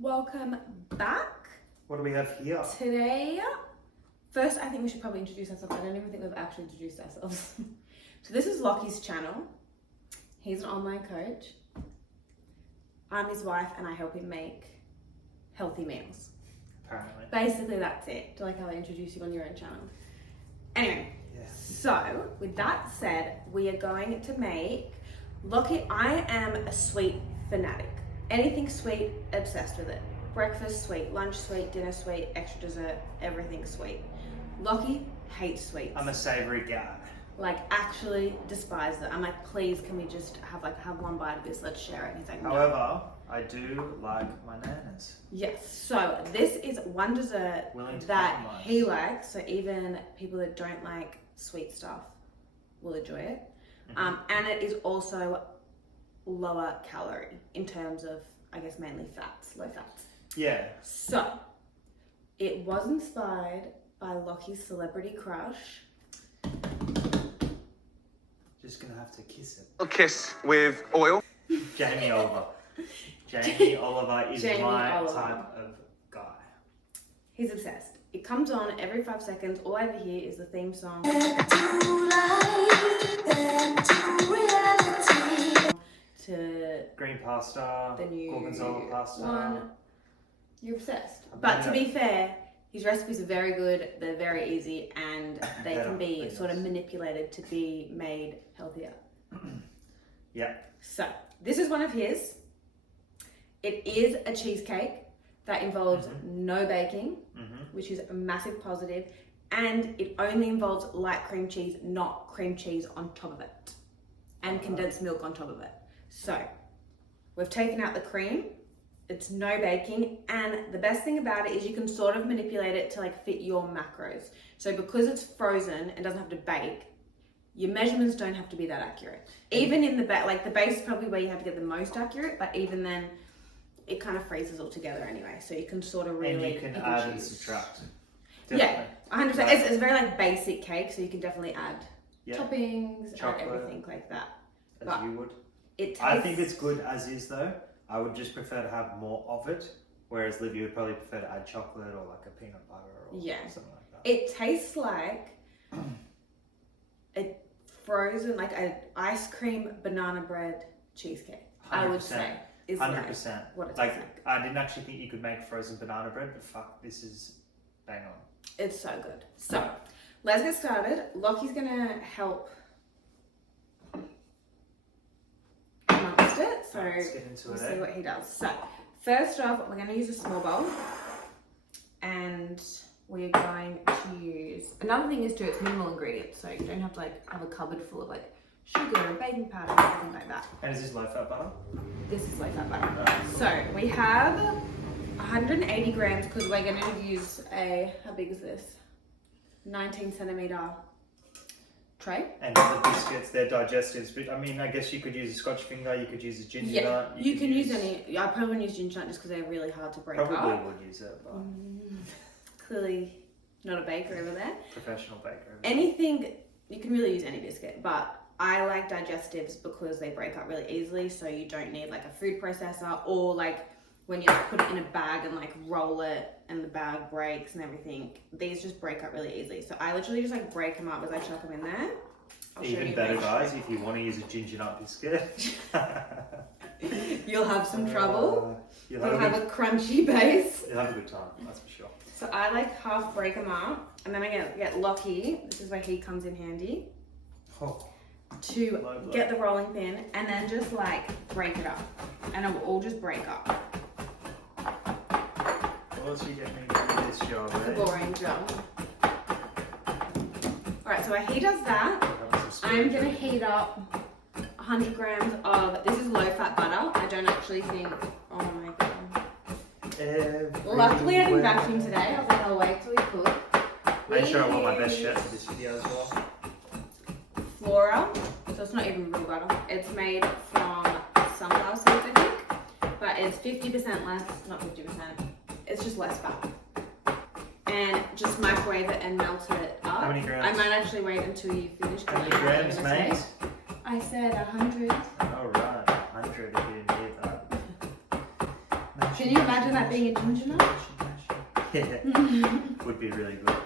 Welcome back. What do we have here? Today, first I think we should probably introduce ourselves. I don't even think we've actually introduced ourselves. So this is Lockie's channel. He's an online coach. I'm his wife and I help him make healthy meals. Apparently. Basically that's it. Do you like how I introduce you on your own channel? Anyway, So with that said, we are going to make Lockie. I am a sweet fanatic. Anything sweet, obsessed with it. Breakfast sweet, lunch sweet, dinner sweet, extra dessert, everything sweet. Lockie hates sweets. I'm a savoury guy. Like actually despises it. I'm like, please, can we just have one bite of this? Let's share it. And he's like, no. However, I do like my nanas. Yes. So this is one dessert that he likes. So even people that don't like sweet stuff will enjoy it. Mm-hmm. And it is also lower calorie in terms of, I guess, mainly fats, low fats. Yeah. So it was inspired by Lockie's celebrity crush. Just gonna have to kiss it. A kiss with oil. Jamie Oliver. Jamie Oliver is my Oliver. type of guy. He's obsessed. It comes on every 5 seconds. All I ever hear is the theme song. To green pasta, the new gorgonzola pasta. one. You're obsessed. But to be fair, his recipes are very good, they're very easy, and they can be sort of manipulated to be made healthier. Yeah. So, this is one of his. It is a cheesecake that involves no baking, which is a massive positive, and it only involves light cream cheese, not cream cheese on top of it, and condensed milk on top of it. So, we've taken out the cream, it's no baking, and the best thing about it is you can sort of manipulate it to like fit your macros. So because it's frozen and doesn't have to bake, your measurements don't have to be that accurate. Even in the like the base is probably where you have to get the most accurate, but even then, it kind of freezes all together anyway. So you can sort of really. And you can add and subtract. Definitely. Yeah, 100%. Right. It's very like basic cake, so you can definitely add toppings, chocolate, add everything like that. As but you would. I think it's good as is though. I would just prefer to have more of it, whereas Livy would probably prefer to add chocolate or like a peanut butter or something like that. It tastes like a frozen, like an ice cream banana bread cheesecake. 100%. I would say is 100%. What it tastes like. I didn't actually think you could make frozen banana bread, but fuck, this is bang on. It's so good. So let's get started. Lockie's gonna help amongst it. So let's get into we'll it, see what he does. So first off, we're going to use a small bowl, and we're going to use. Another thing is too, it's minimal ingredients, so you don't have to like have a cupboard full of like sugar and baking powder and everything like that. And is this low fat butter? This is low fat butter. So we have 180 grams because we're going to use how big is this? 19 centimeter tray. And the biscuits, they're digestives. But I mean, I guess you could use a Scotch finger, you could use a ginger nut. You can use any. I probably wouldn't use ginger nut just because they're really hard to break up. Probably would use it, but clearly not a baker over there. Professional baker. Anything, you can really use any biscuit, but I like digestives because they break up really easily, so you don't need like a food processor or like when you put it in a bag and like roll it and the bag breaks and everything. These just break up really easily. So I literally just like break them up as I chuck them in there. Even better, guys, if you want to use a ginger nut biscuit. You'll have some trouble. You'll have a crunchy base. You'll have a good time, that's for sure. So I like half break them up, and then I get Lockie. This is where he comes in handy. To get the rolling pin and then just like break it up, and it will all just break up. Well, you get me through this job, The boring job. Alright, so while he does that, I'm gonna heat up 100 grams of, this is low fat butter. I don't actually think, oh my god. Luckily I didn't vacuum today. I was like, I'll wait till we cook. Make sure I want my best shirt for this video as well. Flora, so it's not even real butter. It's made from sunflower seeds, I think, but it's 50% less, not 50%. It's just less fat. And just microwave it and melt it up. How many grams? I might actually wait until you finish. How many grams, mate? I said 100. Alright, 100 if you didn't hear that. Can you imagine that being a ginger nut? Yeah, would be really good.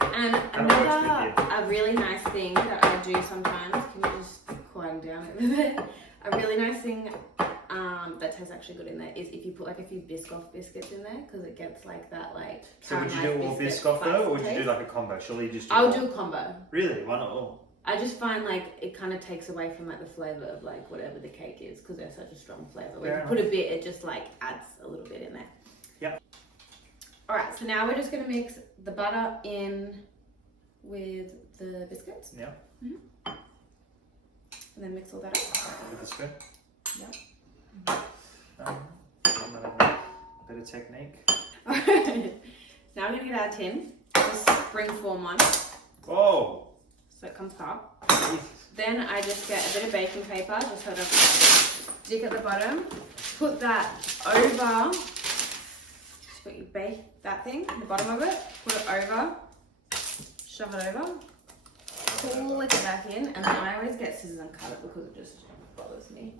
And another, a really nice thing that I do sometimes, can you just quiet down over there? A really nice thing that tastes actually good in there is if you put like a few Biscoff biscuits in there, because it gets like that like. So would you do all Biscoff though, or would you do like a combo? Surely you just do I would do a combo. Really? Why not all? I just find like it kind of takes away from like the flavour of like whatever the cake is, because they're such a strong flavour. When you put a bit, it just like adds a little bit in there. Yeah. Alright, so now we're just going to mix the butter in with the biscuits. Yeah. Mm-hmm. And then mix all that up. With the spoon? Yeah. A bit of technique. Alright, now we're going to get our tin, the springform one. Whoa! So it comes up. Jesus. Then I just get a bit of baking paper, just so it doesn't stick at the bottom. Put that over. You bake that thing, the bottom of it, put it over, shove it over, pull it back in, and then I always get scissors and cut it because it just bothers me.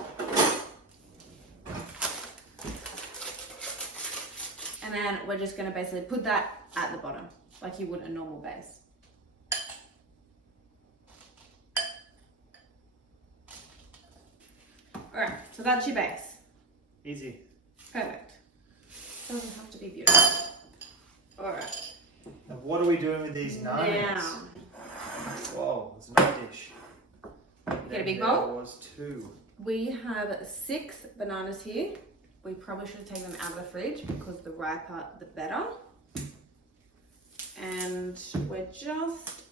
And then we're just going to basically put that at the bottom, like you would a normal base. Alright, so that's your base. Easy. Perfect. Doesn't have to be beautiful. Alright. Now what are we doing with these nuts? Now. Whoa, there's no dish. Get a big bowl? There was 2. We have 6 bananas here. We probably should have taken them out of the fridge because the riper the better. And we're just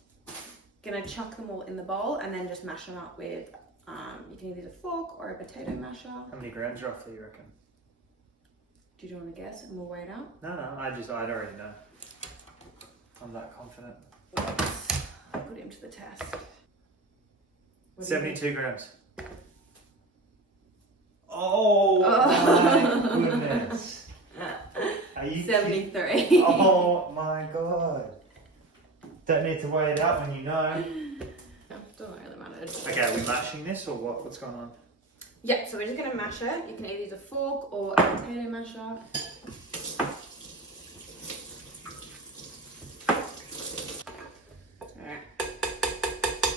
gonna chuck them all in the bowl and then just mash them up with, you can either use a fork or a potato masher. How many grams roughly you reckon? Do you want to guess and we'll weigh it out? No, I'd already know. I'm that confident. Let's put him to the test. 72 grams. Oh my goodness. Are you 73. Oh my god. Don't need to weigh it out when you know. No, doesn't really matter. Okay, are we mashing this or what? What's going on? Yeah, so we're just going to mash it. You can either use a fork or a potato masher.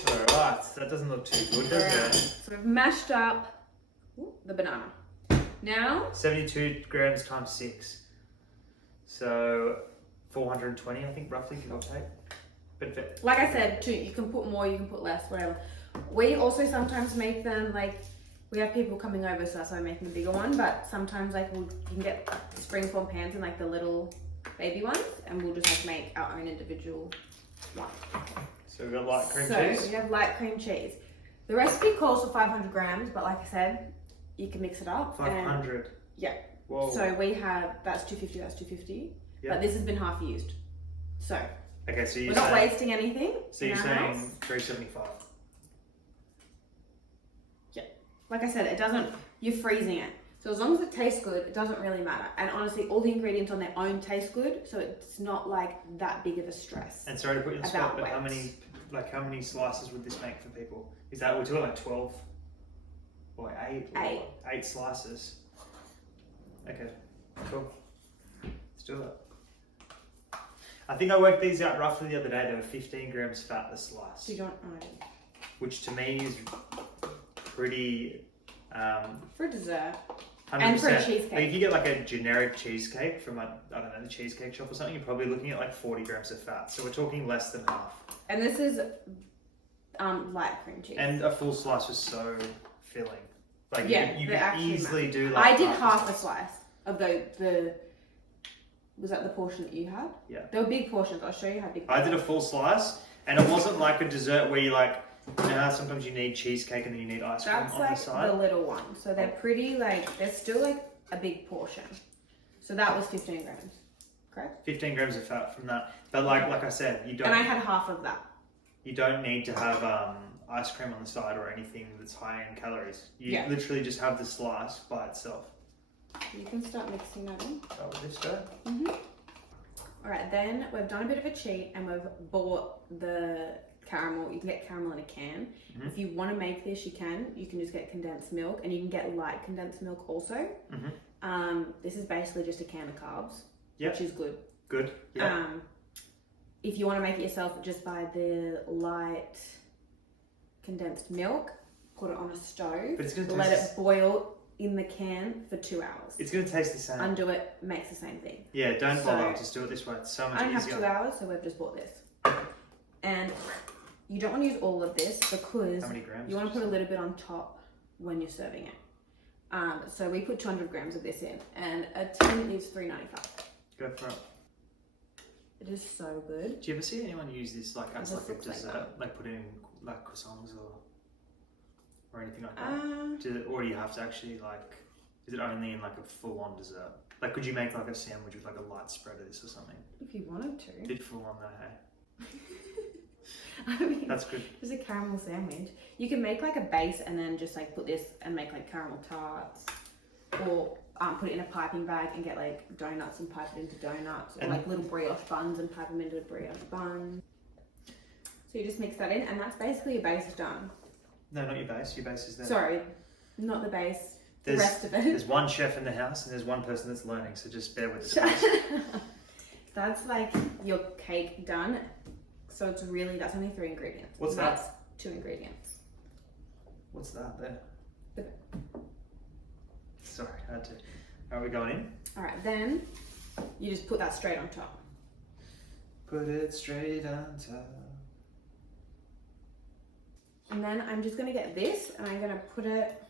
Alright, so that doesn't look too good, does it? So we've mashed up the banana. Now, 72 grams times 6. So 420, I think, roughly, give or take. But like I said, too, you can put more, you can put less, whatever. We also sometimes make them like, we have people coming over, so that's why I'm making a bigger one. But sometimes like you can get springform pans and like the little baby ones, and we'll just like make our own individual one. So we've got light cream cheese. cheese. So we have light cream cheese. The recipe calls for 500 grams, but like I said, you can mix it up. 500. Yeah. Whoa. So we have, that's 250, that's 250. Yep. But this has been half used. So Okay, so you're we're not saying, wasting anything. so you're saying 375. Yeah. Like I said, it doesn't, you're freezing it. So as long as it tastes good, it doesn't really matter. And honestly, all the ingredients on their own taste good, so it's not like that big of a stress. And sorry to put you in the spot, but weight. how many slices would this make for people? Is that, we're talking like 12 or 8? Eight. 8 slices. Okay, cool. Let's do it. I think I worked these out roughly the other day. They were 15 grams fat a slice. So you don't, which to me is pretty... for dessert. 100%. And for a cheesecake. Like if you get like a generic cheesecake from I don't know, the cheesecake shop or something, you're probably looking at like 40 grams of fat. So we're talking less than half. And this is light cream cheese. And a full slice was so filling. Like yeah, you could easily do like I did half a slice of the was that the portion that you had? Yeah. They were big portions. I'll show you how big they I did are. a full slice, and it wasn't like a dessert where you like, you know how sometimes you need cheesecake and then you need ice cream That's on like the side? the little one. So they're pretty like, they're still like a big portion. So that was 15 grams, correct? 15 grams of fat from that. But like I said, you don't. And I had half of that. You don't need to have ice cream on the side or anything that's high in calories. You literally just have the slice by itself. You can start mixing that in. Start with this dough. Alright, then we've done a bit of a cheat and we've bought the caramel. You can get caramel in a can. Mm-hmm. If you want to make this, you can. You can just get condensed milk, and you can get light condensed milk also. Mm-hmm. This is basically just a can of carbs, Yep. which is good. Good. Yeah. If you want to make it yourself, just buy the light condensed milk, put it on a stove, But it's gonna let taste it boil in the can for 2 hours. It's going to taste the same. Undo it, makes the same thing. Yeah, don't So- bother. Just do it this way. It's so much I don't easier. have 2 hours, so we've just bought this. And you don't want to use all of this because How many grams? you want to put a little bit on top when you're serving it. So we put 200 grams of this in, and a tin is $3.95. Go for it. It is so good. Do you ever see anyone use this like as It like a looks like dessert, that. like put it in like croissants or anything like that? Or do you have to actually like? Is it only in like a full-on dessert? Like, could you make like a sandwich with like a light spread of this or something? If you wanted to. Bit full-on though, hey? I mean, That's good. it's a caramel sandwich. You can make like a base and then just like put this and make like caramel tarts, or put it in a piping bag and get like donuts and pipe it into donuts, or And- like little brioche buns and pipe them into brioche buns. So you just mix that in, and that's basically your base done. No, not your base. Your base is there. Sorry, not the base. The There's- rest of it. There's one chef in the house and there's one person that's learning, so just bear with us. That's like your cake done. So it's really, that's only 3 ingredients. What's So that? That's 2 ingredients. What's that there? The- Sorry, I had to. Are we going in? All right, then you just put that straight on top. Put it straight on top. And then I'm just gonna get this and I'm gonna put it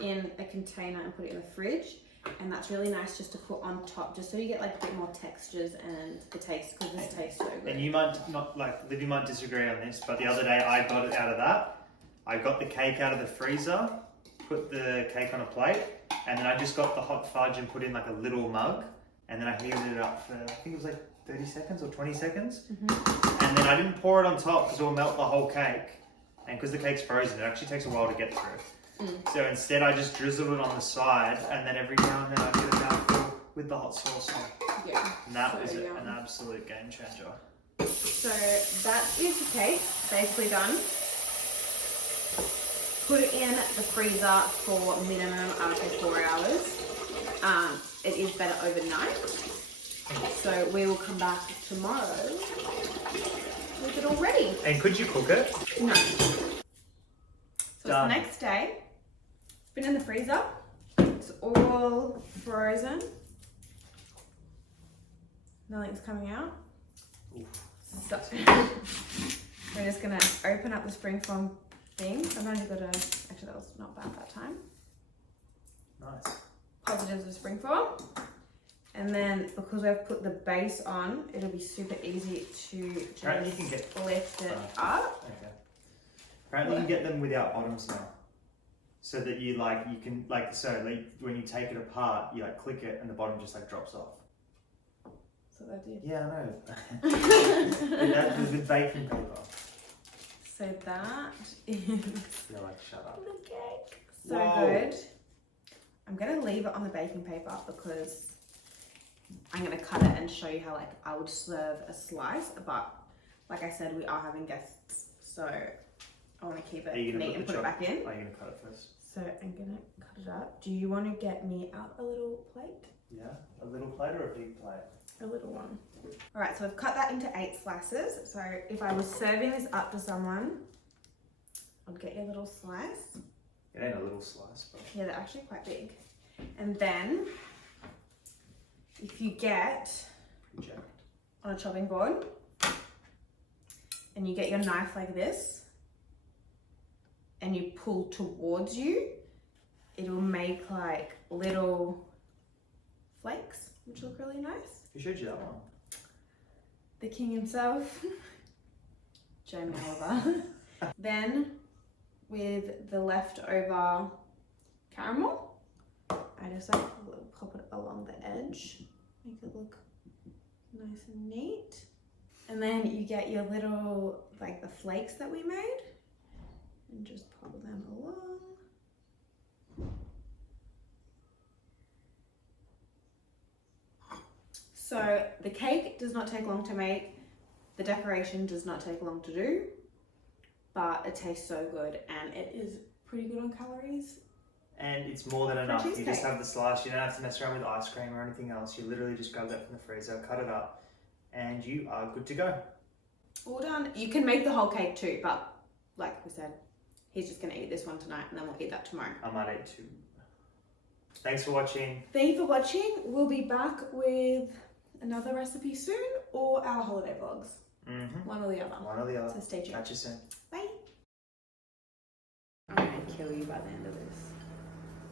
in a container and put it in the fridge. And that's really nice just to put on top, just so you get like a bit more textures and the taste, because this tastes so good. And you might not, like, Livy might disagree on this, but the other day I got it out of that. I got the cake out of the freezer, put the cake on a plate, and then I just got the hot fudge and put in like a little mug, and then I heated it up for, I think it was like 30 seconds or 20 seconds. And then I didn't pour it on top because it will melt the whole cake. And because the cake's frozen, it actually takes a while to get through. So instead I just drizzled it on the side, and then every now and then I get a mouthful with the hot sauce on. Yeah. And that So was yum. an absolute game changer. So that is the cake, basically done. Put it in the freezer for minimum, I would say 4 hours. It is better overnight. So we will come back tomorrow with it all ready. And could you cook it? No. So Done. it's the next day. It's been in the freezer. It's all frozen. Nothing's coming out. Oof. So we're just gonna open up the springform thing. Sometimes you've got to, actually that was not bad that time. Nice. Positives of springform. And then because we've put the base on, it'll be super easy to just Apparently you can get- lift it up. Okay. Apparently you can get them without bottoms now. So that you can when you take it apart, you like click it and the bottom just like drops off. So that did. Yeah, I know. And that was with baking paper. So that is You're like, shut up. the cake. So Whoa. good. I'm gonna leave it on the baking paper because I'm gonna cut it and show you how like I would serve a slice. But like I said, we are having guests, so I want to keep it Are you gonna neat and put it chop- back in. Are you gonna cut it first? So I'm gonna cut it up. Do you want to get me out a little plate? Yeah. A little plate or a big plate? A little one. All right, so I've cut that into 8 slices. So if I was serving this up to someone, I'd get you a little slice. It ain't a little slice, but Yeah, they're actually quite big. And then if you get reject. on a chopping board and you get your knife like this and you pull towards you, it will make like little flakes, which look really nice. Who showed you that one? The king himself, Jamie Oliver. Then with the leftover caramel, I just like pop it along the edge, make it look nice and neat. And then you get your little, like the flakes that we made, and just pop them along. So the cake does not take long to make, the decoration does not take long to do, but it tastes so good and it is pretty good on calories and it's more than For a enough. You cheesecake. just have the slice. You don't have to mess around with ice cream or anything else. You literally just grab that from the freezer, cut it up, and you are good to go. All done. You can make the whole cake too, but like we said, he's just going to eat this one tonight and then we'll eat that tomorrow. I might eat too. Thanks for watching. Thank you for watching. We'll be back with another recipe soon or our holiday vlogs. One or the other. One or the other. So stay tuned. Catch you soon. Bye. I'm going to kill you by the end of this.